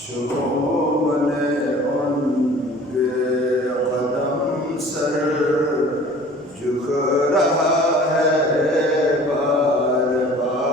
शोभन उनके कदम सर झुक रहा है बार बार।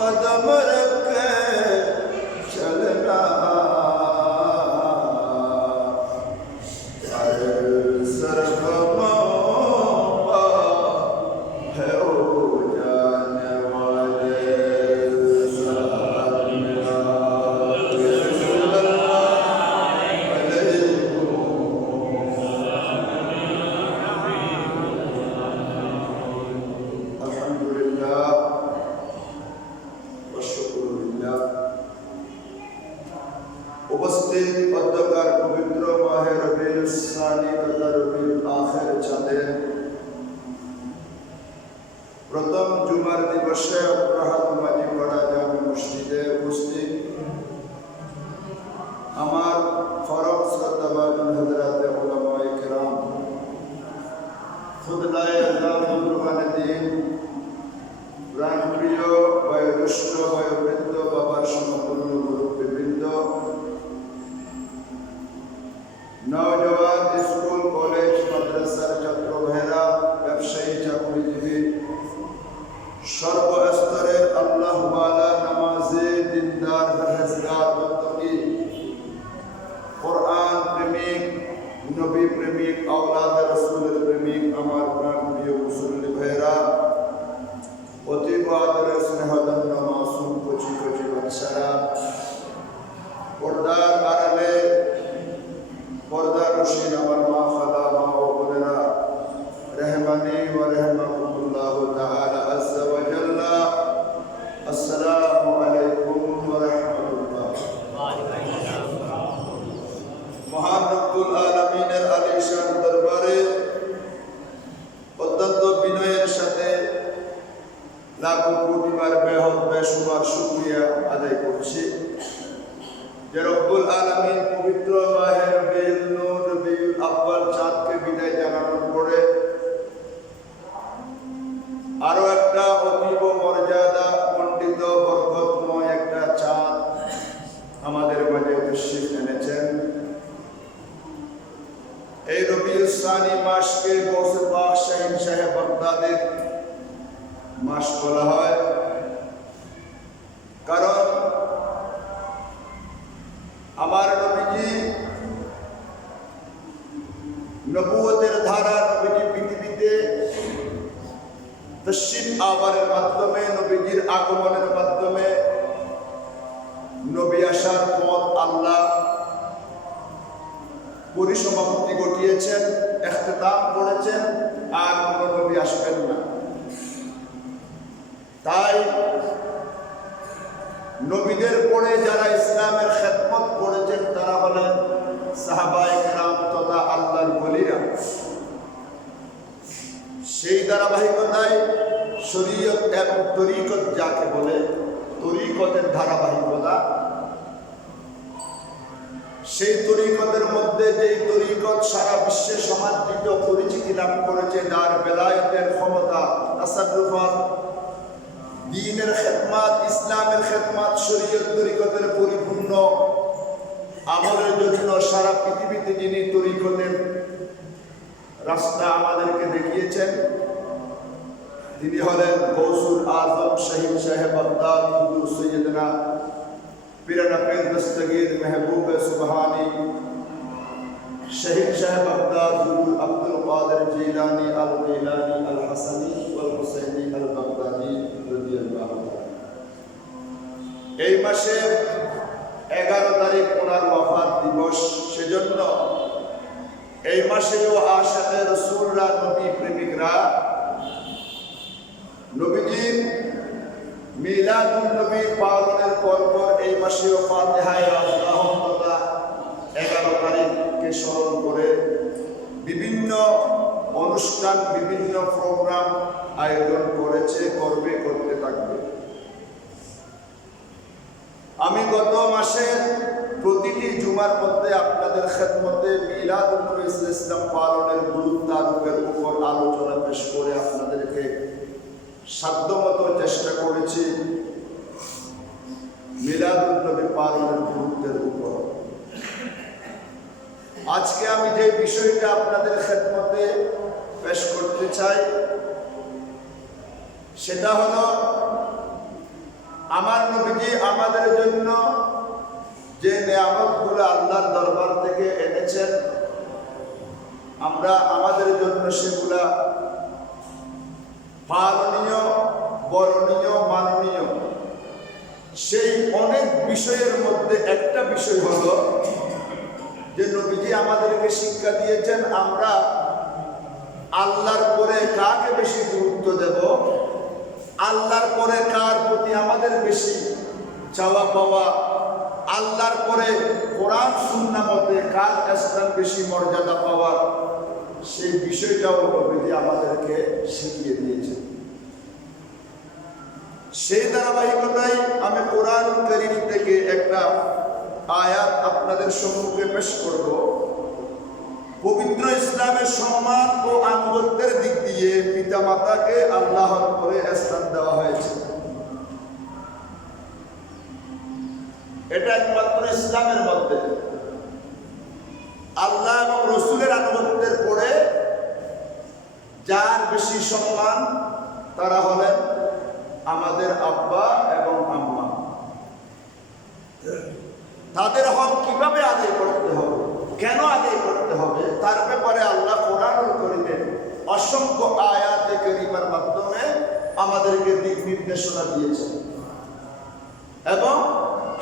कदम रख के चलना हर सरगमा है ओ जाने वाले साथ मेरा अल्हम्दुलिल्लाह उपस्थित অধ্যকার পবিত্র মাহে রবিউল সানি তথা রবিউল আখির চাঁদের প্রথম জুমার দিবসে অপরাহত মাজিপাড়া জামে মসজিদে উপস্থিত আমার ফরক শ্রদ্ধাভাজন হযরতে উলামায়ে কেরাম খুদলায়ে আযম বুরহানে দ্বীন প্রাণপ্রিয় বয়োজ্যেষ্ঠ বয়োবৃদ্ধ বাবার সমতুল্য মুরব্বিবৃন্দ, নওজওয়ান স্কুল কলেজ মাদ্রাসার ছাত্র ভাইরা, ব্যবসায়ী চাকরিজীবী, সর্বস্তরের আল্লাহওয়ালা নামাজি দিনদার পরহেজগার মুত্তাকি কোরআন প্রেমিক নবী প্রেমিক আওলাদে রাসূলের প্রেমিক আমার প্রাণপ্রিয় মুসল্লি ভাইরা, অতীব আদরের স্নেহধন্য মাসুম কচি কচি বাচ্চারা, পর্দার আড়ালে পর্দার রশিদ আমার মা খালা মা ও বোনেরা, রহমানি ওয়া রহমাকুমুল্লাহ তাআলা আযজা ওয়া জাল্লা। আসসালামু আলাইকুম ওয়া রাহমাতুল্লাহ। মহান রব্বুল আলামিনের আলিশান দরবারে অত্যন্ত বিনয়ের সাথে লাখো কোটি বার বেহদ বেশুমার শুকরিয়া আদায় করছি যে রব্বুল আলামিন পবিত্র মাহে রবিউল নূর রবিউল আউয়াল চাঁদকে বিদায় জানানোর পরে আরো একটা অতীব মর্যাদা মণ্ডিত বরকতময় একটা চাঁদ আমাদের মাঝে তশরিফ এনেছেন। এই রবিউল সানি মাসকে গৌসে পাক শাহিনশাহ বাগদাদের মাস বলা হয়, কারণ আমার নবীজি নবুয়তের ধারা নবীজি পৃথিবীতে তশরিফ আওয়ারের মাধ্যমে নবীজির আগমনের মাধ্যমে নবী আসার পথ আল্লাহ পরিসমাপ্তি ঘটিয়েছেন, ইখতিতাম করেছেন, আর কোন নবী আসবেন না। তাই নবীদের পরে যারা ইসলামের খেদমত করেছেন তারা হলেন সাহাবায়ে কেরাম তথা আল্লাহর ওলিরা। সেই ধারাবাহিকতায় শরীয়ত এবং তরিকত যাকে বলে, তরিকতের ধারাবাহিকতা, সেই তরিকতের মধ্যে যেই তরিকত সারা বিশ্বে সমাদৃত পরিচিতি লাভ করেছে, যার বেলায়েতের ক্ষমতা, তাসাররুফাত, দ্বীনের খেদমত, ইসলামের খেদমত, শরীয়ত তরিকতের পরিপূর্ণ আমলের জন্য সারা পৃথিবীতে যিনি তরিকতের রাস্তা আমাদেরকে দেখিয়েছেন, তিনি হলেন গৌসুল আজম শাহিনশাহ বাগদাদ হুজুর সৈয়দনা পীরানাপীর দস্তগীর মেহবুব সুবহানী শাহিনশাহ বাগদাদ হুজুর আব্দুল কাদের জিলানী আল গিলানী আল হাসানী ওয়াল হুসাইনী আল বাগদাদী রাদিয়াল্লাহু তাআলা। এই মাসের 11 তারিখ ওনার ওয়াফাত দিবস, সেজন্য এই মাসেও আশিকে রাসূলরা, নবী প্রেমিকরা নবীজির মিলাদুন নবী পালনের পর এই মাসেও ফাতিহায়ে আল্লাহুম্মা 11 তারিখকে স্মরণ করে বিভিন্ন অনুষ্ঠান, বিভিন্ন প্রোগ্রাম আয়োজন করেছে, করতে থাকবে। আমি গত মাসের প্রতিটি জুমার মধ্যে আপনাদের খেদমতে মিলাদুন নবী ইসলাম পালনের গুরুত্ব আরোপের উপর আলোচনা পেশ করে আপনাদেরকে সাধ্যমতো চেষ্টা করেছি মিলাদুন নবী পালনের গুরুত্বের উপর। আজকে আমি যে বিষয়টা আপনাদের খেদমতে পেশ করতে চাই সেটা হলো আমার নবীজি আমাদের জন্য যে নেয়ামতগুলো আল্লাহর দরবার থেকে এনেছেন, আমরা আমাদের জন্য সেগুলা পালনীয়, বরণীয়, মাননীয়। সেই অনেক বিষয়ের মধ্যে একটা বিষয় হলো যে নবীজি আমাদেরকে শিক্ষা দিয়েছেন আমরা আল্লাহর পরে কাকে বেশি গুরুত্ব দেব, আল্লাহর পরে কার প্রতি আমাদের বেশি চাওয়া পাওয়া, আল্লাহর পরে কোরআন সুন্নাহ মতে কার স্থান বেশি মর্যাদা পাওয়া, সেই বিষয়টাও নবীজি আমাদেরকে শিখিয়ে দিয়েছেন। সেই ধারাবাহিকতায় আমি কোরআন কারীম থেকে একটা আয়াত আপনাদের সম্মুখে পেশ করব। পবিত্র ইসলামের সম্মান ও আনুগত্যের দিক দিয়ে পিতামাতাকে আল্লাহর পরে স্থান দেওয়া হয়েছে। এটা একমাত্র ইসলামের মধ্যে আল্লাহ এবং রসুলের আনুগত্যের পরে যার বেশি সম্মান তারা হলেন আমাদের আব্বা এবং আম্মা। তাদের হক কিভাবে আদায় করতে হবে, কেন আদায় করতে হবে, তার ব্যাপারে আল্লাহ কোরআনুল কারীমে অসংখ্য আয়াতে কারীমার মাধ্যমে আমাদেরকে দিক নির্দেশনা দিয়েছেন এবং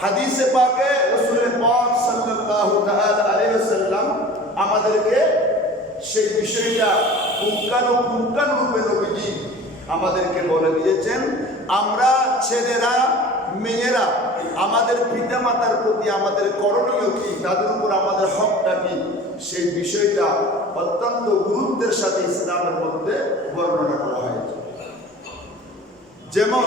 হাদিসে পাকে রাসূল পাক সাল্লাল্লাহু তাআলা আলাইহি ওয়াসাল্লাম আমাদেরকে সেই বিষয়টা পুঙ্খানুপুঙ্খানুরূপে নবীজি আমাদেরকে বলে দিয়েছেন। আমরা ছেলেরা, মেয়েরা আমাদের পিতামাতার প্রতি আমাদের করণীয় কি, তাদের উপর আমাদের হকটা কি, সেই বিষয়টা অত্যন্ত গুরুত্বের সাথে ইসলামের মধ্যে বর্ণনা করা হয়েছে। যেমন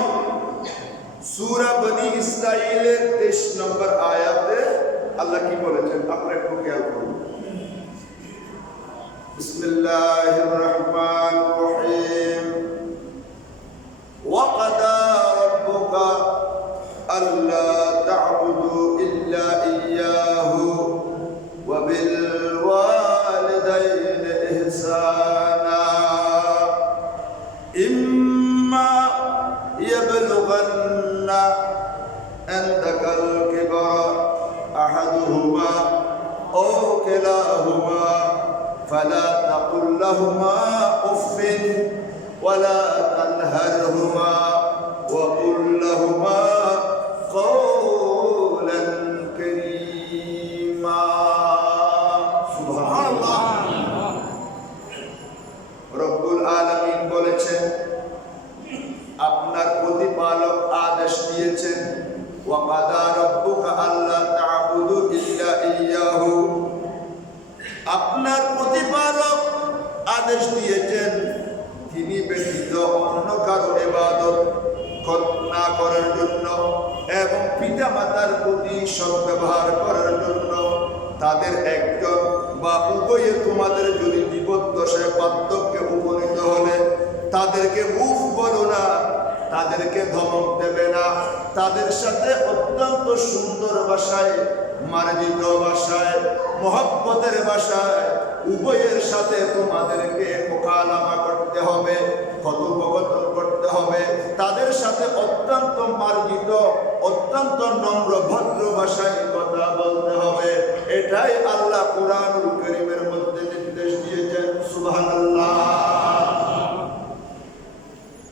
সূরা বনী ইসরাঈলের 23 নম্বর আয়াতে আল্লাহ কি বলেছেন আপনারা একটু খেয়াল করুন। বিসমিল্লাহির রহমানির রহিম। ওয়া কাদা রাব্বুকা আল্লা তা'বুদু ইল্লা ইয়্যাহু ওয়া বিল ওয়ালিদাইনি ইহসানা ইম্মা ইয়াবলুগান্না আনদাকাল কিবরা আহাদুহুমা আও কিলাহুমা ফালা তাকুল লাহুমা উফিন ওয়ালা তানহারহুমা ওয়া কুল লাহুমা কওলান কারীমা। সুবহানাল্লাহ। রব্বুল আলামিন বলেছেন আপনার প্রতিপালক আদেশ দিয়েছেন ওয়া কাদা রাব্বুকা আল্লা তা'বুদু ইল্লা ইয়্যাহু, আপনার প্রতিপালক আদেশ দিয়েছেন তিনি ব্যতীত অন্য কারো ইবাদত না করার জন্য এবং পিতামাতার প্রতি সদ্ব্যবহার করার জন্য। তাদের একজন বা উভয়ে তোমাদের যদি বিপদ্দশায় বার্ধক্যে উপনীত হলে তাদেরকে উফ বলো না, তাদেরকে ধমক দেবে না, তাদের সাথে অত্যন্ত সুন্দর ভাষায়, মার্জিত ভাষায়, মহব্বতের ভাষায় উভয়ের সাথে তোমাদেরকে মোকালামা করতে হবে, কথোপকথন করতে হবে। তাদের সাথে অত্যন্ত মার্জিত, অত্যন্ত নম্র ভদ্র ভাষায় কথা বলতে হবে। এটাই আল্লাহ কোরআনুল কারীমের মধ্যে নির্দেশ দিয়েছেন। সুবহানাল্লাহ।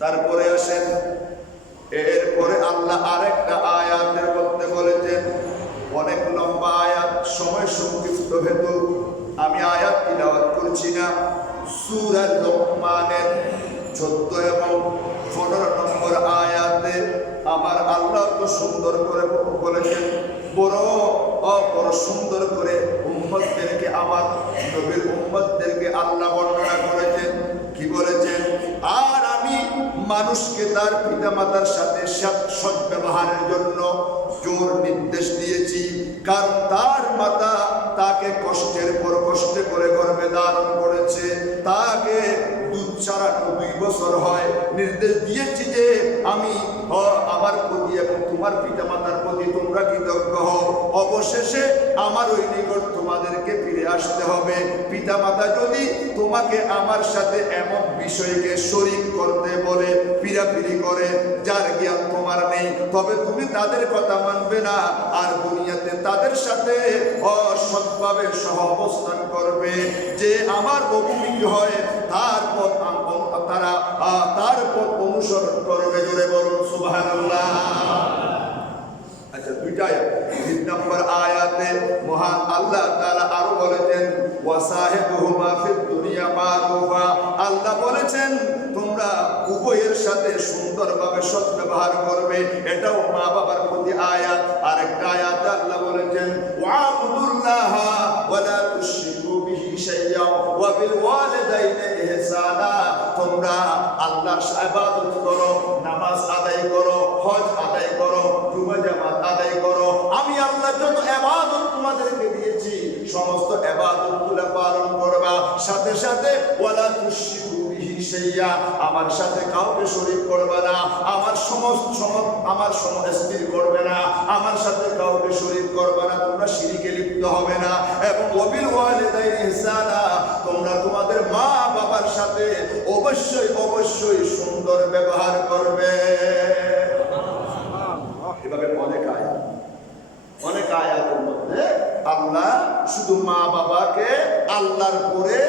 তারপরে আসেন, এরপরে আল্লাহ আরেকটা আয়াতের মধ্যে বলেছেন, অনেক লম্বা আয়াত, সময় সংক্ষিপ্ত হেতু আমি আয়াত তিলাওয়াত সূরা লোকমানের 14 এবং 15 নম্বর আয়াতে আমার আল্লাহ তো সুন্দর করে বলেছেন, বড় সুন্দর করে উম্মতদেরকে, আমার নবীর উম্মতদেরকে আল্লাহ বর্ণনা করেছেন। কি বলেছেন? আর আমি মানুষকে তার পিতামাতার সাথে সদ্ব্যবহারের জন্য জোর নির্দেশ দিয়েছি, কারণ তার মাতা তাকে কষ্টের পর কষ্ট করে গর্ভে ধারণ করেছে, তাকে দুধ ছাড়ানো 2 বছর হয়। নির্দেশ দিয়েছি যে আমি আমার প্রতি এবং তোমার পিতামাতার প্রতি তোমরা কৃতজ্ঞ হও। অবশেষে আমার ওই নিকট তোমাদেরকে ফিরে আসতে হবে। পিতামাতা যদি তোমাকে আমার সাথে এমন বিষয়কে শরীক করতে বলে, পিরাপিরি করে, যার জ্ঞান তোমার নেই, তবে তুমি তাদের কথা মানবে না, আর দুনিয়াতে তাদের সাথে অসৎভাবে সহ অবস্থান করবে। যে আমার অভিমুখী হয় তার পথ অনুসরণ করবে। জোরে বলুন সুবহানাল্লাহ। আচ্ছা, 3 নম্বর আয়াতে মহান আল্লাহ তাআলা আরো বলেছেন, ওয়াসাহিবুহুমা ফিদ দুনিয়া মারুফা। আল্লাহ বলেছেন তোমরা উভয়ের সাথে সুন্দরভাবে সদ্ব্যবহার করবে। এটাও মা বাবার প্রতি আয়াত। আরেকটা আয়াতে আল্লাহ বলেছেন, ওয়াবুদুল্লাহা ওয়া লা তুশরিকু বিহি শাইয়্যা ওয়া বিল ওয়ালিদাইনি ইহসানা। তোমরা আল্লাহর ইবাদত করো, নামাজ আদায় করো, হজ আদায় করো, জুমা জামাত আদায় করো। আমি আল্লাহ যত ইবাদত তোমাদেরকে দিয়েছি সমস্ত ইবাদতগুলো পালন করবা। সাথে সাথে ওয়ালা তুশরিকু বিহি শাইয়্যা, আমার সাথে কাউকে শরীক করবে না, আমার স্থির করবে না, আমার সাথে কাউকে শরীক করবে না, তোমরা শিরকে লিপ্ত হবে না। এবং ওয়াবিল ওয়ালিদাইনি ইহসানা, তোমরা তোমাদের মা বাবার সাথে অবশ্যই সুন্দর ব্যবহার করবে। এভাবে অনেক আয়াতের মধ্যে আল্লাহ শুধু মা বাবাকে আল্লাহর পরে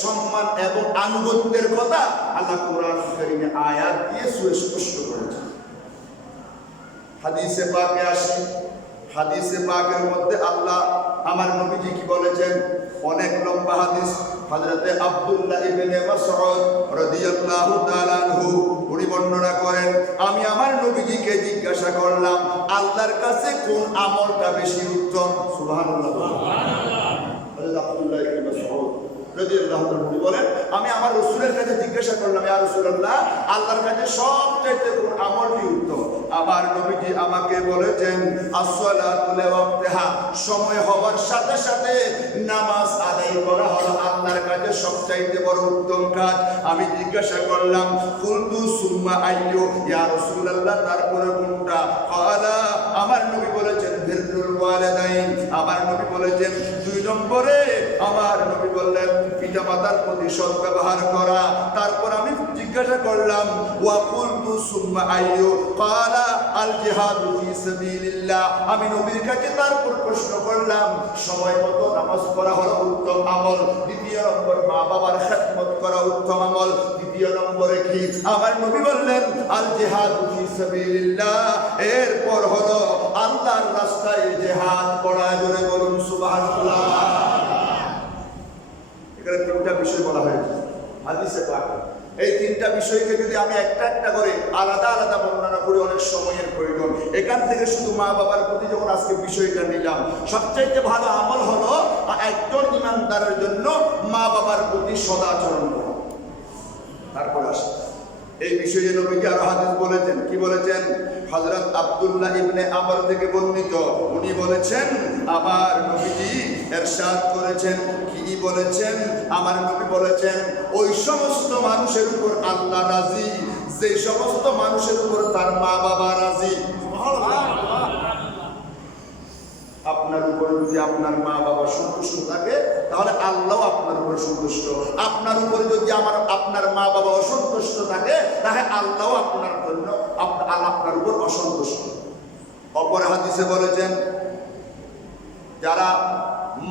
সম্মান এবং আনুগত্যের কথা আল্লাহ কোরআন কারীমে আয়াত দিয়ে সুস্পষ্ট করেছেন। হাদিসে পাকে আসি, হাদিসে পাকের মধ্যে আল্লাহ আমার নবীজি কি বলেছেন? অনেক লম্বা হাদিস। হযরতে আব্দুল্লাহ ইবনে মাসউদ রাদিয়াল্লাহু তাআলা আনহু উনি বর্ণনা করেন, আমি আমার নবীজিকে জিজ্ঞাসা করলাম আল্লাহর কাছে কোন আমলটা বেশি উত্তম? সুবহানাল্লাহ, সুবহানাল্লাহ। হযরত আব্দুল্লাহ ইবনে মাসউদ রাদিয়াল্লাহু তাআলা বলেন, আমি আমার রাসূলের কাছে জিজ্ঞাসা করলাম, ইয়া রাসূলুল্লাহ, আল্লাহর কাছে সবচেয়ে কোন আমলটি উত্তম? আমার নবীজি আমাকে বলেছেন, as-salatu li-waqtiha, সময় হওয়ার সাথে সাথে নামাজ আদায় করা হলো আল্লাহর কাছে সবচেয়ে বড় উত্তম কাজ। আমি জিজ্ঞাসা করলাম, কুলতু সুম্মা আইয়ু, ইয়া রাসূলুল্লাহ, তারপরে কোনটা? ক্বালা, আমার নবী বলেছেন বিররুল ওয়ালিদাইন। আমার নবী বলেছেন 2 নম্বরে। আমার নবী বললেন পিতামাতার প্রতি সদ্ব্যবহার করা। তারপর আমি জিজ্ঞাসা করলাম, ওয়া কুলতু সুম্মা আইয়ু? ক্বালা আল জিহাদু ফি সাবিলিল্লাহ। আমি নবীর কাছে তারপর প্রশ্ন করলাম, সময় মতো নামাজ পড়া হলো উত্তম আমল। দ্বিতীয় নম্বর, মা বাবার খেদমত করা উত্তম আমল। দ্বিতীয় নম্বরে কি? আমার নবী বললেন আল জিহাদু ফি সাবিলিল্লাহ। এরপর হলো আল্লাহর রাস্তায় জিহাদ করা। জোরে বলুন সুবহানাল্লাহ। এখানে 3টা বিষয় বলা হয়েছে হাদিসে পাকে। এই 3টা বিষয়কে যদি আমি একটা করে আলাদা আলাদা বর্ণনা করি, অনেক সময়ের প্রয়োজন। এখান থেকে শুধু মা বাবার প্রতি যখন আজকে বিষয়টা নিলাম, সবচাইতে ভালো আমল হলো একজন ইমানদারের জন্য মা বাবার প্রতি সদাচরণ করা। তারপর আসে এই বিষয়ে নবীজি আরো হাদিস বলেছেন। কি বলেছেন? হযরত আব্দুল্লাহ ইবনে আমর থেকে বর্ণিত, উনি বলেছেন আমার নবীজি ইরশাদ করেছেন। কি বলেছেন? আমার নবী বলেছেন, ওই সমস্ত মানুষের উপর আল্লাহ রাজি যে সমস্ত মানুষের উপর তার মা বাবা রাজি। আপনার উপরে যদি আপনার মা বাবা সন্তুষ্ট থাকে, তাহলে আল্লাহ আপনার উপরে সন্তুষ্ট। আপনার উপরে যদি আপনার মা বাবা অসন্তুষ্ট থাকে, তাহলে আল্লাহ আপনার উপর অসন্তুষ্ট। অপর হাদিসে বলেছেন, যারা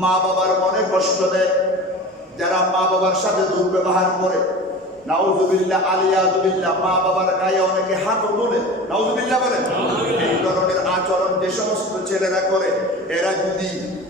মা বাবার মনে কষ্ট দেয়, যারা মা বাবার সাথে দুর্ব্যবহার করে, নাউযুবিল্লাহ, আলিয়াযুবিল্লাহ, মা বাবার গায়ে অনেকে হাতও তোলে, নাউযুবিল্লাহ বলেন। এই ধরনের আচরণ যে সমস্ত ছেলেরা করে, এরা যদি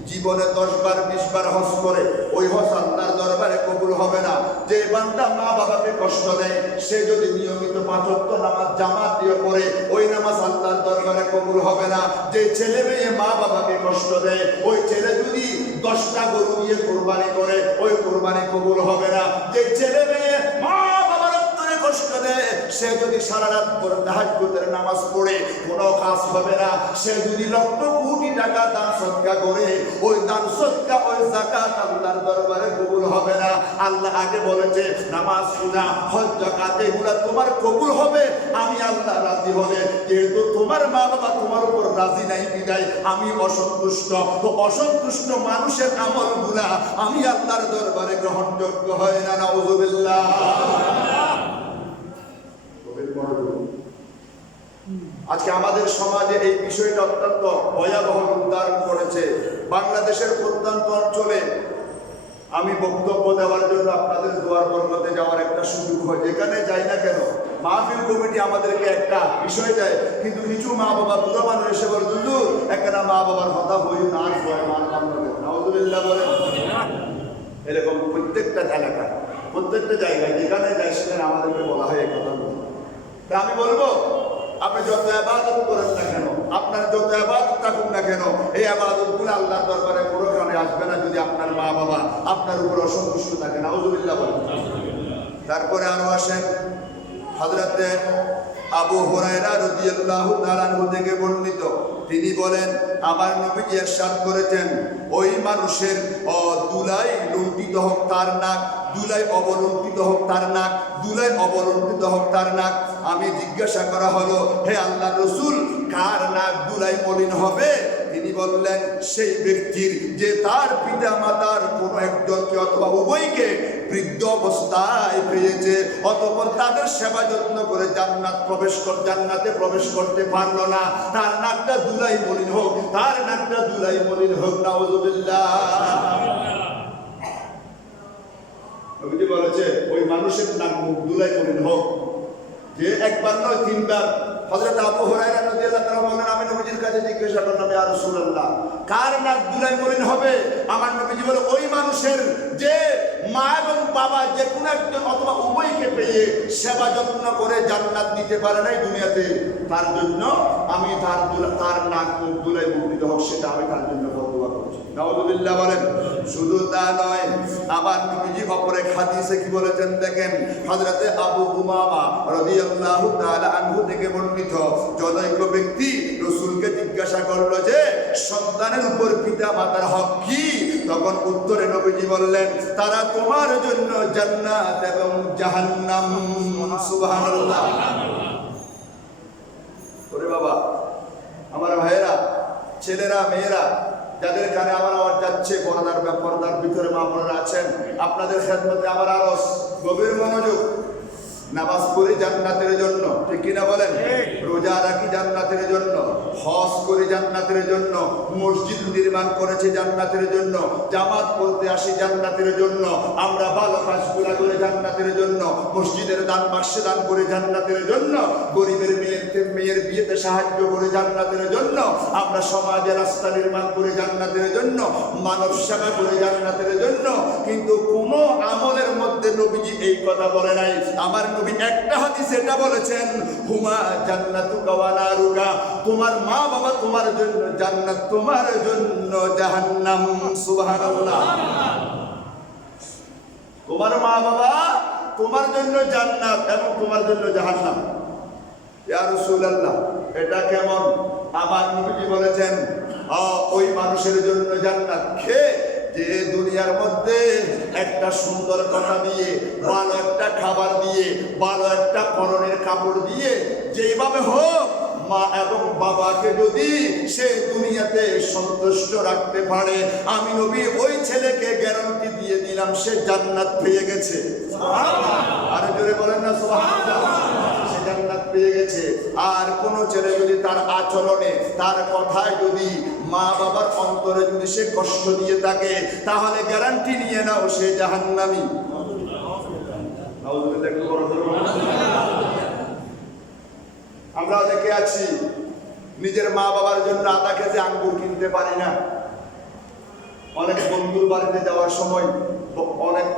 জীবনে 10 বার 20 বার হজ করে, ওই হজ আল্লাহর দরবারে কবুল হবে না। যে বান্দা মা বাবাকে কষ্ট দেয়, সে যদি নিয়মিত 5 ওয়াক্ত নামাজ জামাত দিয়ে পড়ে, ওই নামাজ আল্লাহর দরবারে কবুল হবে না। যে ছেলে মেয়ে মা বাবাকে কষ্ট দেয়, ওই ছেলে যদি 10টা গরু দিয়ে কোরবানি করে, ওই কোরবানি কবুল হবে না। যে ছেলে মেয়ে মা বাবার অন্তরে কষ্ট দেয়, সে যদি সারা রাত করে তাহাজ্জুদের নামাজ পড়ে, কোনো কাজ হবে না। সে যদি লক্ষ কোটি টাকা দান সদকা করে, ওই দান সদকা ওই যাকাত আল্লাহর দরবারে কবুল হবে না। আল্লাহ আগে বলেছে নামাজ রোজা হজ যাকাত এগুলা তোমার কবুল হবে আমি আল্লাহ রাজি হলে। যেহেতু তোমার মা বাবা তোমার উপর রাজি নাই বিদায় আমি অসন্তুষ্ট। তো অসন্তুষ্ট মানুষের আমলগুলা আমি আল্লাহর দরবারে গ্রহণযোগ্য হয় না। নাউযুবিল্লাহ। আজকে আমাদের সমাজে এই বিষয়টা অত্যন্ত ভয়াবহ রূপ ধারণ করেছে। বাংলাদেশের প্রত্যন্ত অঞ্চলে আমি বক্তব্য দেওয়ার জন্য আপনাদের দুয়ার বরকতে যাওয়ার একটা সুযোগ হয়। যেখানে যাই না কেন মাহফিল কমিটি আমাদেরকে একটা বিষয় দেয়, কিন্তু কিছু মা বাবা বুড়ো মানুষ এসে বলে হুজুর একটা মা বাবার কথা বই না নাউযুবিল্লাহ বলেন। এরকম প্রত্যেকটা এলাকায় প্রত্যেকটা জায়গায় যেখানে যায় সেখানে আমাদেরকে বলা হয় এই কথাগুলো। তা আমি বলবো আপনি যত ইবাদত করেন না কেন, আপনার যত ইবাদত থাকুক না কেন, এই ইবাদতগুলো আল্লাহর দরবারে কোনো কারণে আসবে না যদি আপনার মা বাবা আপনার উপর অসন্তুষ্ট থাকে। নাউযুবিল্লাহ বলেন। তারপরে আরো আসেন হযরতে আবু হুরায়রা রাদিয়াল্লাহু তাআলা আনহু থেকে বর্ণিত, তিনি বলেন আমার নবীজি ইরশাদ করেছেন ওই মানুষের দুলাই লুণ্ঠিত হোক তার নাক, দুলাই অবলুণ্ঠিত হোক তার নাক, দুলাই অবলুণ্ঠিত হোক তার নাক। আমি জিজ্ঞাসা করা হলো হে আল্লাহর রাসূল কার নাক দুলাই মলিন হবে? তিনি বললেন সেই ব্যক্তির যে তার পিতা মাতার কোনো একজনকে অথবা উভয়কে বৃদ্ধ অবস্থায় পেয়েছে, অতঃপর তাদের সেবা যত্ন করে জান্নাতে প্রবেশ করতে পারলো না, তার নাকটা দুলাই মলিন হোক, তার নাকটা দুলাই মলিন হোক। নাউযুবিল্লাহ। নবীজি বলেছে ওই মানুষের নাক মুখ দুলাই মলিন হোক যে একবার নয় 3 বার। হযরত আবু হুরায়রা রাদিয়াল্লাহু তাআলা বলেন আমি নবীজির কাছে জিজ্ঞাসা করলাম ইয়া রাসূলুল্লাহ কার নাক দুলাই মলিন হবে? আমার নবীজি বলে ওই মানুষের যে মা এবং বাবা যে কোনো একজন অথবা উভয়কে পেয়ে সেবা যত্ন করে জান্নাত দিতে পারে নাই দুনিয়াতে, তার জন্য আমি তার নাক মুখ দুলাই মলিন হোক সেটা আমি তার জন্য বদদুয়া করছি। নাউযুবিল্লাহ বলেন। শুধু তা নয়, আমার নবীজি অপর এক হাদিসে কি বলেছেন দেখেন, হযরতে আবু উমামা রাদিয়াল্লাহু তাআলা আনহু থেকে বর্ণিত, জনৈক ব্যক্তি রাসূলকে জিজ্ঞাসা করলো যে সন্তানের উপর পিতা মাতার হক কি? তখন উত্তরে নবীজি বললেন তারা তোমার জন্য জান্নাত এবং জাহান্নাম। সুবহানাল্লাহ। ওরে বাবা আমার ভাইয়েরা, ছেলেরা, মেয়েরা যাদের কানে আমার আওয়াজ যাচ্ছে, পর্দার ভিতরে মা বোনেরা আছেন, আপনাদের খেদমতে আমার আরো গভীর মনোযোগ। নামাজ পড়ি জান্নাতের জন্য, ঠিক কিনা বলেন? রোজা রাখি জান্নাতের জন্য, হজ করি জান্নাতের জন্য, মসজিদ নির্মাণ করেছি জান্নাতের জন্য, জামাত পড়তে আসি জান্নাতের জন্য, আমরা ভালো কাজগুলা করে জান্নাতের জন্য, মসজিদের দান বাক্সে দান করে জান্নাতের জন্য, গরিবের মেয়ের বিয়েতে সাহায্য করে জান্নাতের জন্য, আমরা সমাজে রাস্তা নির্মাণ করে জান্নাতের জন্য, মানব সেবা করে জান্নাতের জন্য। কিন্তু কোন আমলের মধ্যে নবীজি এই কথা বলে নাই। আমার নবী একটা হাদিস এটা বলেছেন হুমা জান্নাতুকা ওয়া নারুকা, তোমার মা বাবা তোমার জন্য জান্নাত, তোমার জন্য জাহান্নাম। সুবহানাল্লাহ। তোমার মা বাবা তোমার জন্য জান্নাত এবং তোমার জন্য জাহান্নাম। ইয়া রাসূলুল্লাহ এটা কেমন? আমার নবীজি বলেছেন ওই মানুষের জন্য জান্নাত কে যে দুনিয়ার মধ্যে একটা সুন্দর কথা দিয়ে, ভালো একটা খাবার দিয়ে, ভালো একটা পরনের কাপড় দিয়ে, যেভাবে হোক মা এবং বাবাকে যদি সে দুনিয়াতে সন্তুষ্ট রাখতে পারে, আমি নবী ওই ছেলেকে গ্যারান্টি দিয়ে দিলাম সে জান্নাত পেয়ে গেছে। আরে জোরে বলেন না সুবহানাল্লাহ। সে জান্নাত পেয়ে গেছে। আর কোন ছেলে যদি তার আচরণে, তার কথায় যদি মা বাবার অন্তরে যদি সে কষ্ট দিয়ে থাকে, তাহলে গ্যারান্টি নিয়ে নাও সে জাহান্নামী। আমরা অনেকে আছি নিজের মা বাবার জন্য আধা কেজি আঙ্গুর কিনতে পারি না, অনেক বন্ধুর বাড়িতে যাওয়ার সময়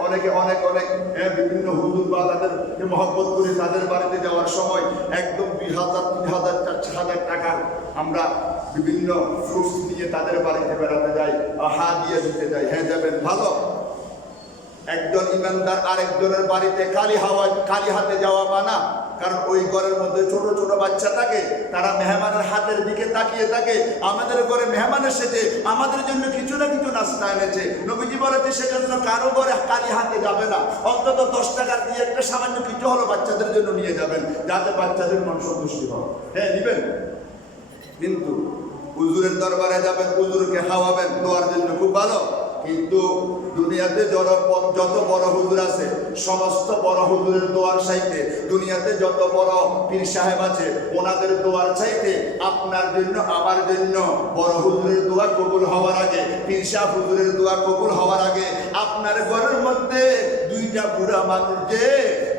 অনেকে অনেক বিভিন্ন হুজুর বা তাদেরকে মহব্বত করে তাদের বাড়িতে যাওয়ার সময় একদম 2000, 3000, 4000 টাকা আমরা বিভিন্ন ফ্রুটস নিয়ে তাদের বাড়িতে বেড়াতে যাই, হাদিয়া দিতে যাই। হ্যাঁ, যাবেন, ভালো। একজন ইমানদার আরেকজনের বাড়িতে খালি হাতে যাওয়া মানা। কারণ ওই ঘরের মধ্যে ছোট ছোট বাচ্চা থাকে, তারা মেহমানের হাতের দিকে তাকিয়ে থাকে। আমাদের ঘরে মেহমান এসেছে, আমাদের জন্য কিছু না কিছু নাস্তা এনেছে। নবীজি বলেছে সেজন্য কারো ঘরে খালি হাতে যাবে না, অন্তত 10 টাকা দিয়ে একটা সামান্য কিছু হলো বাচ্চাদের জন্য নিয়ে যাবেন, যাতে বাচ্চাদের মন সন্তুষ্টি হয়। হ্যাঁ, নিবেন। কিন্তু হুজুরের দরবারে যাবেন, হুজুরকে খাওয়াবেন, দোয়ার জন্য খুব ভালো। কিন্তু দুনিয়াতে যত বড় হুজুর আছে, সমস্ত বড় হুজুরের দোয়ার চাইতে, দুনিয়াতে যত বড় পীর সাহেব আছে ওনাদের দোয়ার চাইতে আপনার জন্য আমার জন্য বড় হুজুরের দোয়া কবুল হওয়ার আগে, পীর সাহেব হুজুরের দোয়া কবুল হওয়ার আগে আপনার ঘরের মধ্যে 2টা বুড়া মানুষ যে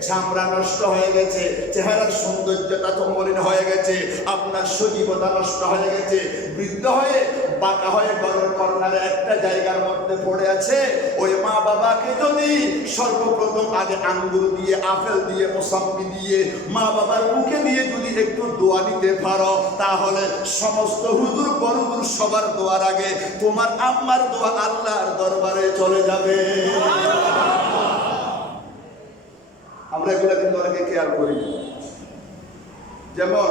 চামড়া নষ্ট হয়ে গেছে, চেহারার সৌন্দর্যতা তো মলিন হয়ে গেছে, আপনার সজীবতা নষ্ট হয়ে গেছে, বৃদ্ধ হয়ে বাঁকা হয়ে ঘরের কর্নারে একটা জায়গার মধ্যে পড়ে আছে, ওই মা বাবাকে যদি সর্বপ্রথম আগে আঙ্গুর দিয়ে, আপেল দিয়ে, মোসাম্বি দিয়ে, মা বাবার মুখে দিয়ে যদি একটু দোয়া নিতে পারো, তাহলে সমস্ত হুজুর বড় সবার দোয়ার আগে তোমার আম্মার দোয়া আল্লাহর দরবারে চলে যাবে। আমরা এগুলা কিন্তু অনেকে খেয়াল করি। যেমন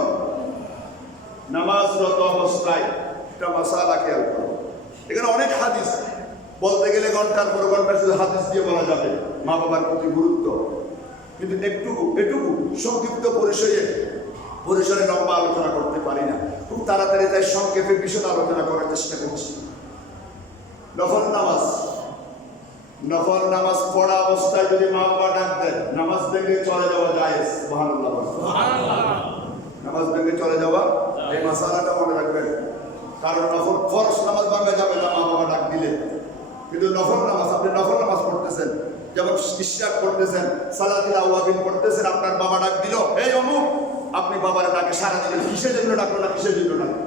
নামাজরত অবস্থায় একটা মাসালা খেয়াল করো, এখানে অনেক হাদিস, বলতে গেলে ঘন্টার পর ঘন্টা শুধু হাদিস দিয়ে বলা যাবে মা বাবার প্রতি গুরুত্ব, কিন্তু এটুকু সংক্ষিপ্ত পরিসরে লম্বা আলোচনা করতে পারি না। খুব তাড়াতাড়ি তাই সংক্ষেপে বিশদ আলোচনা করার চেষ্টা করছি। নফল নামাজ পড়া অবস্থায় যদি মা বাবা ডাক দেন, নামাজ ভেঙে চলে যাওয়া যায়। সুবহানাল্লাহ। নামাজ ভেঙে চলে যাওয়া, এই মাসালাটা মনে রাখবেন। কারণ ফরজ নামাজ ভাঙা যাবে না মা বাবা ডাক দিলে, কিন্তু নফল নামাজ, আপনি নফল নামাজ পড়তেছেন, যেমন ইশরাক পড়তেছেন, সালাতুল আওয়াবিন পড়তেছেন, আপনার বাবা ডাক দিল, এই অমুক, আপনি বাবার ডাকে সাড়া দিলেন, কিসের জন্য ডাকলো না, কিসের জন্য ডাকলো?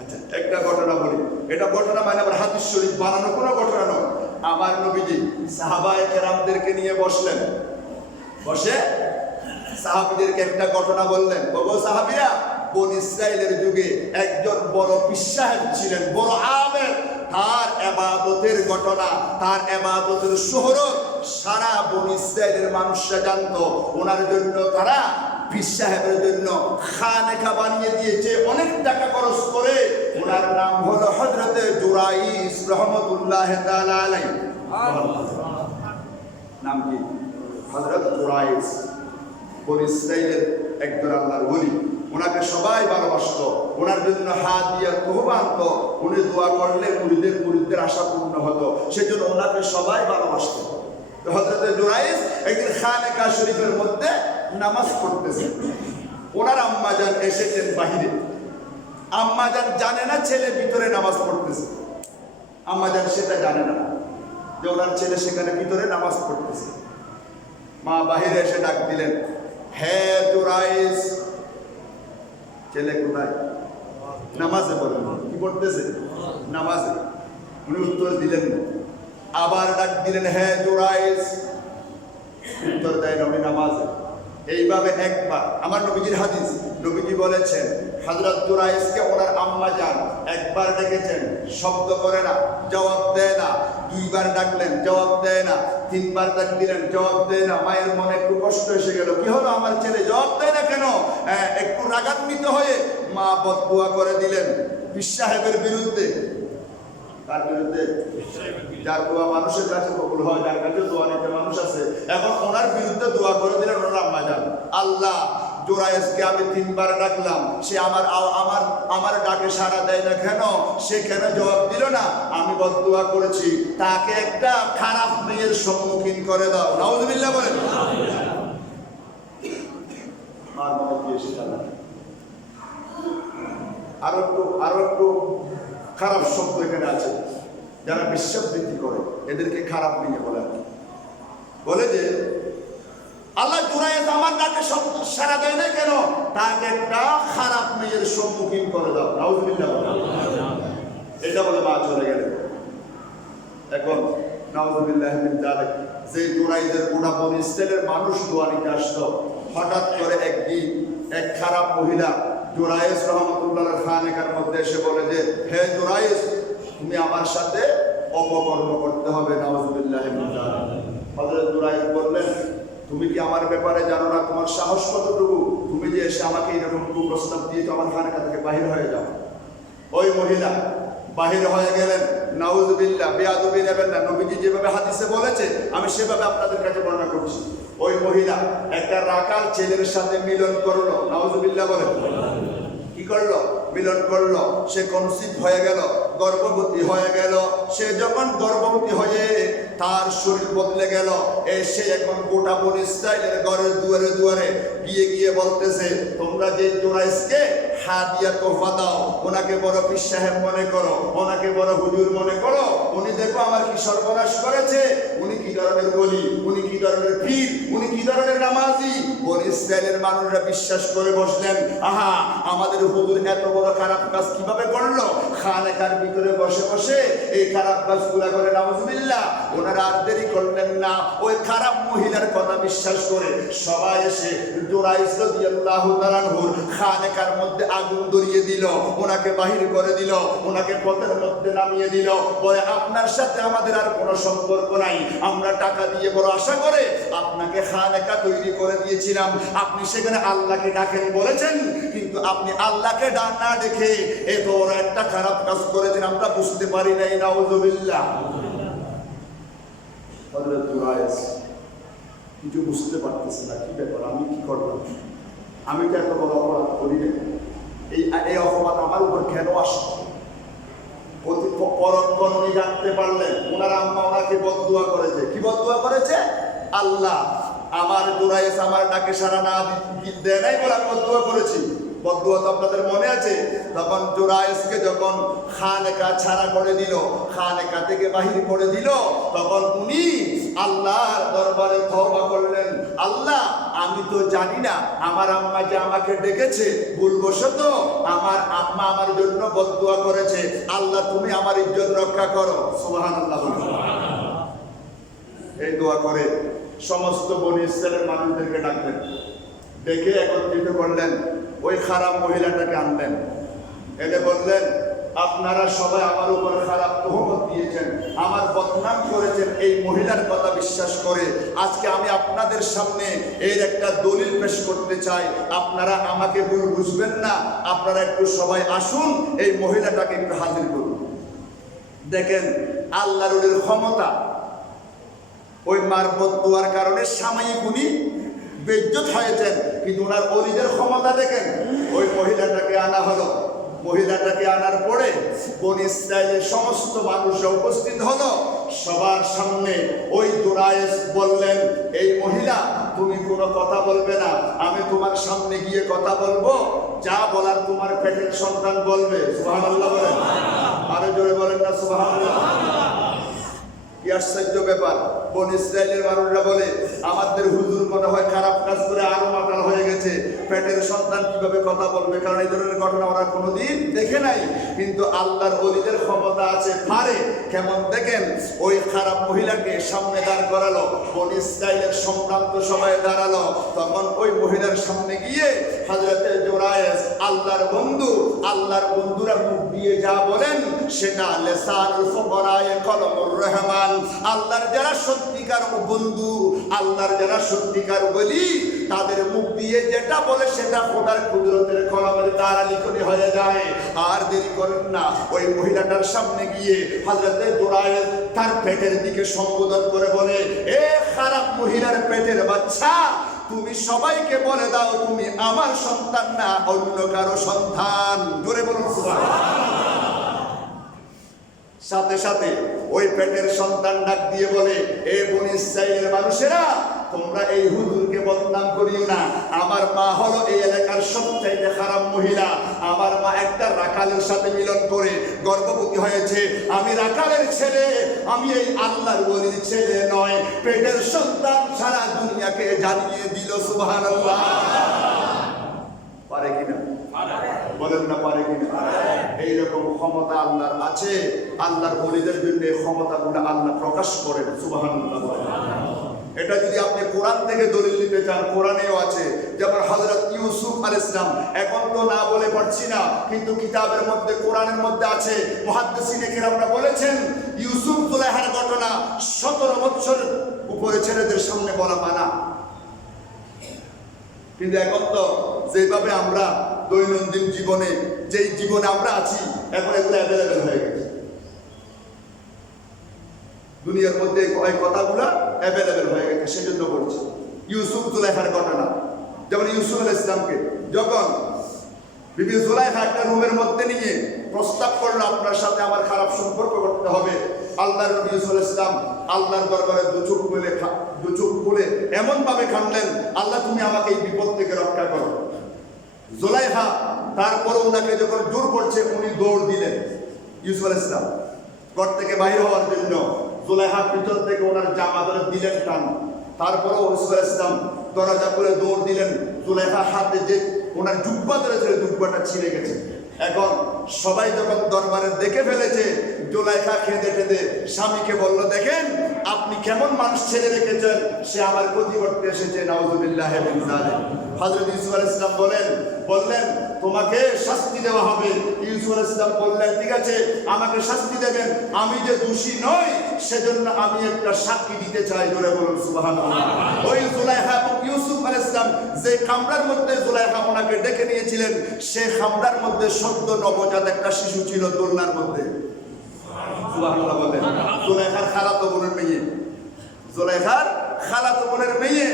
আচ্ছা, একটা ঘটনা বলি। এটা ঘটনা মানে আমার হাদিস শরীফ বানানো কোনো ঘটনা নয়। আমার নবীজি সাহাবায়ে কেরামদেরকে নিয়ে বসলেন, বসে সাহাবীদেরকে একটা ঘটনা বললেন। ওগো সাহাবীরা, বনি ইসরাইলের যুগে একজন বড় পীর সাহেব ছিলেন, বড় আলেম। তার ইবাদতের ঘটনা, তার ইবাদতের শোহরত সারা বনি ইসরাইলের মানুষরা জানতো। ওনার জন্য তারা পীর সাহেবের জন্য খানেকা বানিয়ে দিয়েছে অনেক টাকা খরচ করে। ওনার নাম হলো হযরতে জুরাইস রাহমাতুল্লাহ তাআলা আলাইহি। নাম কি? হযরত জুরাইস, বনি ইসরাইলের একজন আল্লাহর ওলি। ওনাকে সবাই ভালোবাসতো, ওনার জন্য হাদিয়া তোহবা আনতো। উনি দোয়া করলে মুরিদের আশা পূর্ণ হতো, সেজন্য ওনাকে সবাই ভালোবাসতো। হযরত জুরাইস একদিন খানেকা শরীফের মধ্যে নামাজ পড়তেছেন। ওনার আম্মাজান এসেছেন বাহিরে। আম্মাজান জানে না ছেলে ভিতরে নামাজ পড়তেছে। আম্মাজান সেটা জানে না যে ওনার ছেলে সেখানে ভিতরে নামাজ পড়তেছে। মা বাহিরে এসে ডাক দিলেন, হে জুরাইস। ছেলে কোথায়? নামাজে। বলেন কি পড়তেছে? নামাজে। উনি উত্তর দিলেন না। আবার ডাক দিলেন, হে জুরাইস। উত্তর দেয় না, উনি নামাজে। এইভাবে একবার, আমার নবীজির হাদিস, নবীজি বলেছেন হযরত জুরাইসকে ওনার আম্মা জান একবার ডেকেছেন, শব্দ করে না, জবাব দেয় না। 2বার ডাকলেন, জবাব দেয় না। 3বার ডাক দিলেন, জবাব দেয় না। মায়ের মনে একটু কষ্ট এসে গেল, কি হলো আমার ছেলে জবাব দেয় না কেন? একটু রাগান্বিত হয়ে মা বদদুয়া করে দিলেন পীর সাহেবের বিরুদ্ধে। তার বিরুদ্ধে? যার দোয়া মানুষের কাছে কবুল হয়, যার কাছে দোয়া নিতে মানুষ আছে। এখন ওনার বিরুদ্ধে দোয়া করে দিলেন ওনার আম্মা জান। আল্লাহ, জুরাইসকে আমি 3বার ডাকলাম, সে আমার ডাকে সাড়া দেয় না কেন? সে কেন জবাব দিল না? আমি বদদুয়া করেছি, তাকে একটা খারাপ মেয়ের সম্মুখীন করে দাও। নাউযুবিল্লাহ বলেন। মার মনে কি এসে গেল? আরো একটু খারাপ শব্দ এখানে আছে। যারা বিশ্বাসবৃত্তি করে এদেরকে খারাপ মেয়ে বলে যে আল্লাহ জুরাইস আমার ডাকে সাড়া দেয় না কেন? তাকে একটা খারাপ মেয়ের সম্মুখীন করে দাও। নাউযুবিল্লাহ। এটা বলে মা চলে গেলেন। এখন নাউযুবিল্লাহি মিন যালিক, যে জুরাইজের গোটা বনি ইসরাইলের মানুষ দোয়া নিতে আসতো, হঠাৎ করে একদিন এক খারাপ মহিলা জুরাইজ রহমাতুল্লাহর খানেকার মধ্যে এসে বলে যে, হে জুরাইজ, তুমি আমার সাথে অপকর্ম করতে হবে। নাউযুবিল্লাহি মিন যালিক। হযরত জুরাইজ বললেন, তুমি কি আমার ব্যাপারে জানো না? তোমার সাহস কতটুকু? তুমি যে এসে আমাকে এরকম প্রস্তাব দিয়ে তো আমার খানেকা থেকে বাহির হয়ে যাও। ওই মহিলা বাহির হয়ে গেলেন। নাউযুবিল্লাহ, বেয়াদবি নেবেন না, নবীজি যেভাবে হাদিসে বলেছে আমি সেভাবে আপনাদের কাছে বর্ণনা করছি। ওই মহিলা একটা রাকাল ছেলের সাথে মিলন করলো। নাউযুবিল্লাহ বলেন। কি করলো? মিলন করলো। সে কনসিভ হয়ে গেল, গর্ভবতী হয়ে গেল। সে যখন গর্ভবতী হয়ে তার শরীর বদলে গেল, সে এখন গোটা বনি ইসরাইলের ঘরের দুয়ারে দুয়ারে গিয়ে গিয়ে বলতেছে, তোমরা যে জুরাইজকে হাদিয়া তোহফা দাও, ওনাকে বড় পীর সাহেব মনে করো, ওনাকে বড় হুজুর মনে করো, উনি দেখো আমার কি সর্বনাশ করেছে, উনি কি ধরনের বলি, উনি কি ধরনের পীর, উনি কি ধরনের নামাজি। বনি ইসরাইলের মানুষরা বিশ্বাস করে বসলেন, আহা, আমাদের হুজুর এত বড় খারাপ কাজ কিভাবে করলো? খানেকার ভিতরে বসে বসে এই খারাপ কাজগুলা করে। নাউযুবিল্লাহ। ওনারা আর দেরি করলেন না, ওই খারাপ মহিলার কথা বিশ্বাস করে সবাই এসে জুরাইজ রাদিয়াল্লাহু তাআলা আনহুর খানেকার মধ্যে আগুন ধরিয়ে দিল, ওনাকে বাহির করে দিল, ওনাকে পথের মধ্যে নামিয়ে দিল। বলে, আপনার সাথে আমাদের আর কোনো সম্পর্ক নাই, আমরা টাকা দিয়ে বড় আশা করে আপনাকে খানেকা তৈরি করে দিয়েছিলাম, আপনি সেখানে আল্লাহকে ডাকেন বলেছেন, কিন্তু আপনি আল্লাহকে ডাক না দেখে এত বড় একটা খারাপ কাজ করেছেন, আমরা বুঝতে পারি নাই। নাউযুবিল্লাহ। হযরত জুরাইজ কিছু বুঝতে পারতেছে না, কি ব্যাপার, আমি কি করলাম, আমি তো এত বড় অপরাধ করি না, এই অপরাধ আমার উপর কেন আসছে? পরক্ষণ উনি জানতে পারলেন ওনার আম্মা ওনাকে বদদুয়া করেছে। কি বদদুয়া করেছে? আল্লাহ, আমার জুরাইজ আমার ডাকে সাড়া না দেয় নাই বলে আমি বদদুয়া করেছি। বদদুয়া তো আপনাদের মনে আছে। তখন জুরাইজকে যখন খানেকা ছাড়া করে দিল, খানেকা থেকে বাহির করে দিল, তখন উনি আল্লাহর দরবারে তওবা করলেন, আল্লাহ, আমি তো জানি না আমার আম্মা যে আমাকে ডেকেছে ভুলবশত আমার আম্মা আমার জন্য বদদুয়া করেছে, আল্লাহ তুমি আমার ইজ্জত রক্ষা করো। সুবহানাল্লাহ। এই দোয়া করে সমস্ত বনি ইসরাইলের মানুষদেরকে ডাকলেন, ডেকে একত্রিত করলেন, ওই খারাপ মহিলাটাকে আনলেন, এনে বললেন, আপনারা সবাই আমার উপর খারাপ তহমত দিয়েছেন, আমার বদনাম করেছেন এই মহিলার কথা বিশ্বাস করে। আজকে আমি আপনাদের সামনে এর একটা দলিল পেশ করতে চাই, আপনারা আমাকে ভুল বুঝবেন না, আপনারা একটু সবাই আসুন, এই মহিলাটাকে একটু হাজির করুন। দেখেন আল্লাহর ওলির ক্ষমতা। ওই মার বদদুয়ার কারণে সাময়িক উনি বেইজ্জত হয়েছেন, কিন্তু ওনার ওলিদের ক্ষমতা দেখেন। ওই মহিলাটাকে আনা হলো, মহিলাটাকে আনার পরে বনি ইসরাইলের সমস্ত মানুষরা উপস্থিত হলো। সবার সামনে ওই জুরাইজ বললেন, এই মহিলা, তুমি কোনো কথা বলবে না, আমি তোমার সামনে গিয়ে কথা বলবো, যা বলার তোমার পেটের সন্তান বলবে। সুবহানাল্লাহ বলেন। আরো জোরে বলেন না সুবহানাল্লাহ। কি আশ্চর্য ব্যাপার! বনি ইসরাইলের মানুষরা বলে, আমাদের হুজুর মনে হয় খারাপ কাজ করে আরো মাতাল হয়ে গেছে, পেটের সন্তান কিভাবে কথা বলবে? কারণ এই ধরনের ঘটনা ওরা কোনোদিন দেখে নাই। কিন্তু আল্লাহর ওলিদের ক্ষমতা আছে, পারে। কেমন দেখেন, ওই খারাপ মহিলাকে সামনে দাঁড় করালো, বনি ইসরাইলের সম্ভ্রান্ত সবাই দাঁড়ালো। তখন ওই মহিলার সামনে গিয়ে হযরতে জুরাইজ, আল্লাহর বন্ধু, আল্লাহর বন্ধুরা মুখ দিয়ে যা বলেন সেটা লিসানুল ফুকারায়ে কলমুর রহমান। আল্লাহর যারা সত্যিকার বন্ধু, আল্লাহর যারা সত্যিকার বলি, তাদের মুখ দিয়ে যেটা বলে সেটা খোদার কুদরতের কলমের দ্বারা লিখনি হয়ে যায়। আর দেরি করেন না, ওই মহিলাটার সামনে গিয়ে হযরতে জুরাইজ তার পেটের দিকে সম্বোধন করে বলে, এ খারাপ মহিলার পেটের বাচ্চা, তুমি সবাইকে বলে দাও তুমি আমার সন্তান না, অন্য কারো সন্তান। জোরে বলুন সুবহানাল্লাহ। সাথে সাথে ওই পেটের সন্তান ডাক দিয়ে বলে, এ বনি ইসরাইলের মানুষেরা, তোমরা এই হুজুরকে বদনাম করিও না। আমার মা হলো এই এলাকার সবচাইতে খারাপ মহিলা। আমার মা একটা রাখালের সাথে মিলন করে গর্ভবতী হয়েছে। আমি রাখালের ছেলে, আমি এই আল্লাহর ওলির ছেলে নয়। পেটের সন্তান সারা দুনিয়াকে জানিয়ে দিল। সুবহানাল্লাহ। পারে কিনা? বলেন না পারে কিনা? এইরকম ক্ষমতা আল্লাহর আছে। আল্লাহর ওলিদের জন্য এই ক্ষমতাগুলো আল্লাহ প্রকাশ করেন। সুবহানাল্লাহ বলেন। এটা যদি আপনি কোরআন থেকে দলিল নিতে চান, কোরআনেও আছে। যেমন হযরত ইউসুফ আলাইহিস সালাম, এখন তো না বলে পারছি না, কিন্তু কিতাবের মধ্যে, কোরআনের মধ্যে আছে। মুহাদ্দিসিনে কেরামরা বলেছেন ইউসুফ জুলাইখার ঘটনা 17 বছর উপরে ছেলেদের সামনে বলা মানা। কিন্তু এখন তো যেভাবে আমরা দৈনন্দিন জীবনে, যেই জীবনে আমরা আছি, এখন এগুলো অ্যাভেলেবেল হয়ে গেছে। দুনিয়ার মধ্যে এই কথাগুলো অ্যাভেলেবেল হয়ে গেছে, সেজন্য বলছি। ইউসুফ জুলাইখার ঘটনা, যেমন ইউসুফ আলাইহিস সালামকে যখন বিবি জুলাইখা একটা রুমের মধ্যে নিয়ে প্রস্তাব করলো, আপনার সাথে আমার খারাপ সম্পর্ক করতে হবে। আল্লাহর নবী ইউসুফ আলাইহিস সালাম আল্লাহর দরবারে দু চোখ খুলে এমন ভাবে কাঁদলেন, আল্লাহ তুমি আমাকে এই বিপদ থেকে রক্ষা করো। জুলাইখা তারপরে ওনাকে যখন জোর করছে, উনি দৌড় দিলেন ইউসুফ আলাইহিস সালাম ঘর থেকে বাইরে হওয়ার জন্য। জুলাইখা পিছন থেকে ওনার জামা ধরে দিলেন টান। তারপরে ইউসুফ আলাইহিস সালাম দরজা খুলে দৌড় দিলেন। জুলাইখা হাতে যে ওনার জুব্বা ধরেছিল, জুব্বাটা ছিঁড়ে গেছে। এখন সবাই যখন দরবারে দেখে ফেলেছে, জুলাইখা কেঁদে কেঁদে স্বামীকে বলল, দেখেন আপনি কেমন মানুষ ছেড়ে রেখেছেন, সে আমার ক্ষতি করতে এসেছে। নাউযুবিল্লাহি মিন যালিক। হযরত ইউসুফ আলাইহিস সালাম বললেন তোমাকে শাস্তি দেওয়া হবে। ইউসুফ আলাইহিস সালাম বললেন, ঠিক আছে আমাকে শাস্তি দেবেন, আমি যে দোষী নই সেজন্য আমি একটা সাক্ষী দিতে চাই। জোরে বলুন সুবহানাল্লাহ। ওই জুলাইখা এবং ইউসুফ আলাইহিস সালাম যে কামরার মধ্যে জুলাইখা ওনাকে ডেকে নিয়েছিলেন, সেই কামরার মধ্যে সদ্য নবজাত একটা শিশু ছিল দোলনার মধ্যে। সুবহানাল্লাহ বলেন। জুলাইখার খালাতো বোনের মেয়ে, জুলাইখার খালাতো বোনের মেয়ে।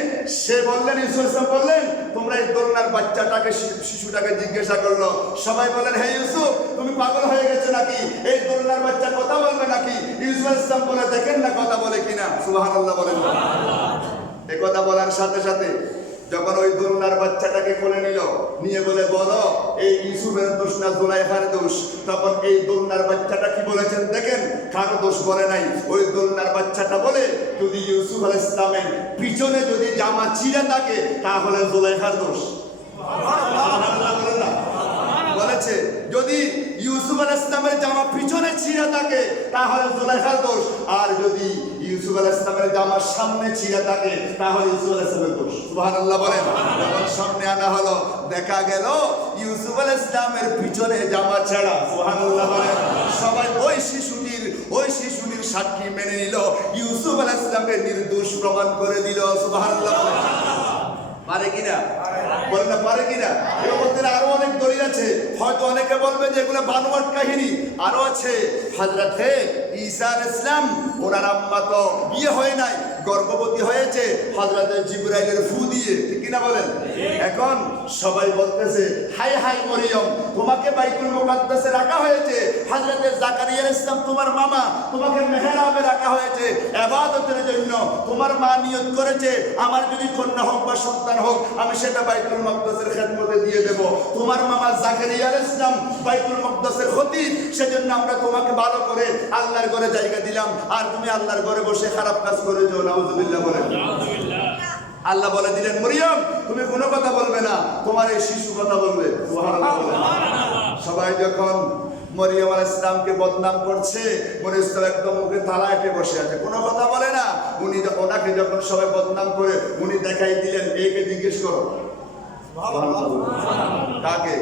সে বললেন, ইউসুফ আলাইহিস সালাম বললেন, তোমরা এই দোলনার বাচ্চাটাকে, শিশুটাকে জিজ্ঞাসা করলো। সবাই বলেন, হে ইউসুফ তুমি পাগল হয়ে গেছো নাকি? এই দোলনার বাচ্চা কথা বলবে নাকি? ইউসুফ আলাইহিস সালাম বলে, দেখেন না কথা বলে কিনা। সুবহানাল্লাহ বলেন। এই কথা বলার সাথে সাথে যখন ওই দোলনার বাচ্চাটাকে কোলে নিয়ে বলে, বলো এই ইউসুফের দোষ না জুলাইখার দোষ? তখন এই দোলনার বাচ্চাটা কি বলেছেন দেখেন, কারো দোষ বলে নাই। ওই দোলনার বাচ্চাটা বলে, যদি ইউসুফ আলাইহিস সালামের পিছনে যদি জামা ছিঁড়ে থাকে তাহলে জুলাইখার দোষ। বলেছে যদি ইউসুফ আলাইহিস সালামের জামা পিছনে ছিঁড়ে থাকে তাহলে জুলাইখার দোষ, আর যদি ইউসুফ আলাইহিস সালামের জামা সামনে ছিঁড়ে থাকে তাহলে ইউসুফ আলাইহিস সালামের দোষ। সুবহানাল্লাহ বলেন। যখন সামনে আনা হলো, দেখা গেল ইউসুফ আলাইহিস সালামের পিছনে জামা ছেঁড়া। সুবহানাল্লাহ বলেন। সবাই ওই শিশুটির সাক্ষী মেনে নিল, ইউসুফ আলাইহিস সালামকে নির্দোষ প্রমাণ করে দিল। সুবহানাল্লাহ বলেন। পারে কিনা? বলেন না পারে কিনা? এর মধ্যে আরো অনেক দলিল আছে। হয়তো অনেকে বলবে যে এগুলো বানোয়াট কাহিনী। আরো আছে, হযরতে ঈসা আলাইহিস সালাম ওনার আম্মা তো বিয়ে হয় নাই, গর্ভবতী হয়েছে হযরতে জিবরাইলের ফু দিয়ে, ঠিক কিনা বলেন? এখন সবাই বলতেছে, হাই হাই মরিয়ম, তোমাকে বাইতুল মুকাদ্দাসে রাখা হয়েছে। হযরতে জাকারিয়া আলাইহিস সালাম তোমার মামা, তোমাকে মেহরাবে রাখা হয়েছে ইবাদতের জন্য। তোমার মা নিয়ত করেছে, আমার যদি কন্যা হোক বা সন্তান হোক, আমি সেটা বাইতুল মুকাদ্দাসের খেদমতে দিয়ে দেব। তোমার মামা জাকারিয়া আলাইহিস সালাম বাইতুল মুকাদ্দাসের খতিব, সেজন্য আমরা তোমাকে ভালো করে আল্লাহর ঘরে জায়গা দিলাম, আর তুমি আল্লাহর ঘরে বসে খারাপ কাজ করেছো। নাউযুবিল্লাহ বলেন। আল্লাহ বলে দিলেন, মরিয়ম তুমি কোনো কথা বলবে না, তোমার এই শিশু কথা বলবে। সুবহানাল্লাহ বলেন। সবাই যখন মরিয়ম আলাইহিস সালামকে বদনাম করছে, মরিয়ম সালাম একদম মুখে তালা এঁটে বসে আছে, কোনো কথা বলে না। ওনাকে যখন সবাই বদনাম করে, উনি দেখাই দিলেন, একে জিজ্ঞেস করো। কাকে?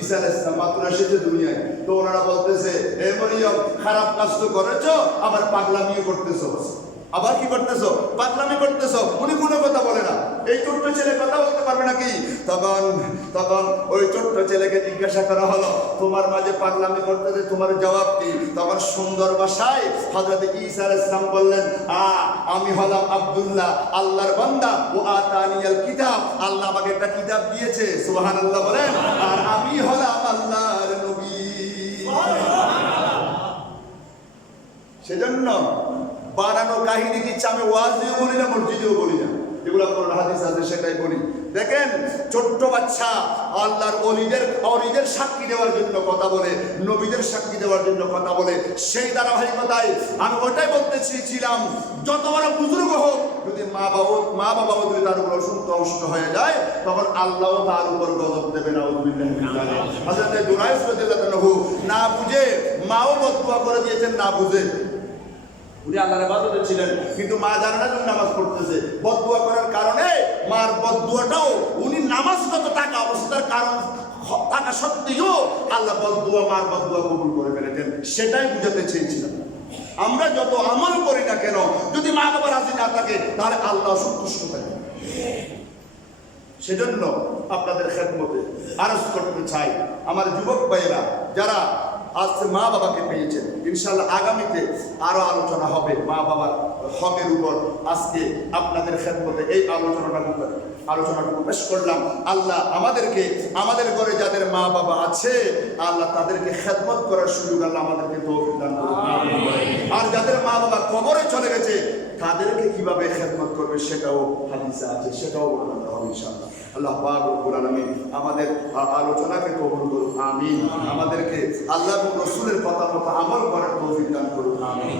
ঈসা আলাইহিস সালাম মাত্র এসেছে দুনিয়ায়। তো ওনারা বলতেছে, হে মরিয়ম খারাপ কাজ তো করেছো, আবার পাগলামিও করতেছো। আবার কি করতেছো? পাগলামি করতেছো। উনি কোনো কথা বলে না। এই ছোট্ট ছেলে কথা বলতে পারবে নাকি? তখন ওই ছোট্ট ছেলেকে জিজ্ঞাসা করা হলো, তোমার মাঝে পাগলামি করতেছে, তোমার জবাব কি? তখন সুন্দর ভাষায় হযরত ঈসা আলাইহিস সালাম বললেন, আমি হলাম আব্দুল্লাহ, আল্লাহর বান্দা, ও আতানিয়াল কিতাব, আল্লাহ আমাকে একটা কিতাব দিয়েছে। সুবহানাল্লাহ বলেন। আর আমি হলাম আল্লাহর নবী। সেজন্য বানানো কাহিনী কিচ্ছা আমি ওয়াজেও বলি না, মসজিদেও বলি না। যেগুলো কোরআন হাদিস আছে সেটাই বলি। দেখেন ছোট্ট বাচ্চা আল্লাহর অলিদের সাক্ষী দেওয়ার জন্য কথা বলে, নবীদের সাক্ষী দেওয়ার জন্য কথা বলে। সেই ধারাবাহিকতায় আমি ওটাই বলতে চেয়েছিলাম, যত বড় বুজুর্গ হোক, যদি মা বাবাও যদি তার উপর অসুস্থ হয়ে যায়, তখন আল্লাহ তার উপর গজব দেবে না। হযরত দুরাইস রাদিয়াল্লাহু আনহু না বুঝে মাও বদদুয়া করে দিয়েছেন, না বুঝে। উনি আল্লাহর ইবাদতে ছিলেন, কিন্তু মা জানে না যে নামাজ পড়তেছে। বদদুয়া করার কারণে মার বদদুয়াটাও উনি নামাজগত টাকা অবস্থার কারণ থাকা সত্ত্বেও আল্লাহ মার বদদুয়া কবুল করে ফেলেছেন। সেটাই বুঝাতে চেয়েছিলাম। আমরা যত আমল করি না কেন, যদি মা বাবা রাজি না থাকে, তাহলে আল্লাহ সন্তুষ্ট থাকে। সেজন্য আপনাদের খেদমতে আরজ করতে চাই, আমার যুবক ভাইয়েরা যারা আজ মা বাবাকে পেয়েছেন, ইনশাআল্লাহ আগামীতে আরো আলোচনা হবে মা বাবার হকের উপর। আজকে আপনাদের খেদমতে এই আলোচনাটুকু পেশ করলাম। আল্লাহ আমাদের ঘরে যাদের মা বাবা আছে, আল্লাহ তাদেরকে খেদমত করার সুযোগ আল্লাহ আমাদেরকে তৌফিক দান করুন। আর যাদের মা বাবা কবরে চলে গেছে, তাদেরকে কিভাবে খেদমত করবে সেটাও হাদিসে আছে, সেটাও বর্ণনা হবে ইনশাআল্লাহ। আল্লাহ পাক রব্বুল আলামিন আমাদের আলোচনাকে কবুল করুন, আমিন। আমাদেরকে আল্লাহ এবং রাসূলের কথা মতো আমল করার তৌফিক দান করুন, আমিন।